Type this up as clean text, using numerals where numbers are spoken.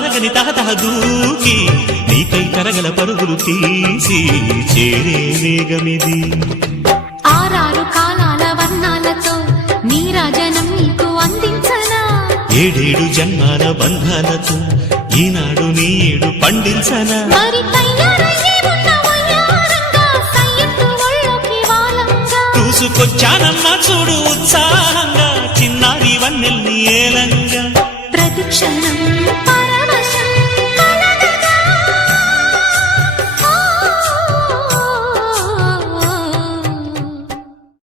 తరగని తహతహ దూకి నీకై తరగల పరుగులు తీసి చేరే వేగమిది. ఆరారు కాలాల వర్ణాలతో నీరాజనం నీకు అందించనా, ఏడేడు జన్మాల బంధాలతో ఈనాడు నీ ఏడు పండించనా. మరి తయారయ్యే ఉన్నవయ్యారంగా సయ్యత్తు ఒళ్ళోకి వాలంగా చూసుకొచ్చానమ్మా చూడు ఉత్సాహంగా చిన్నారి వన్నెల్ని ఏలంగా. ప్రతిక్షణం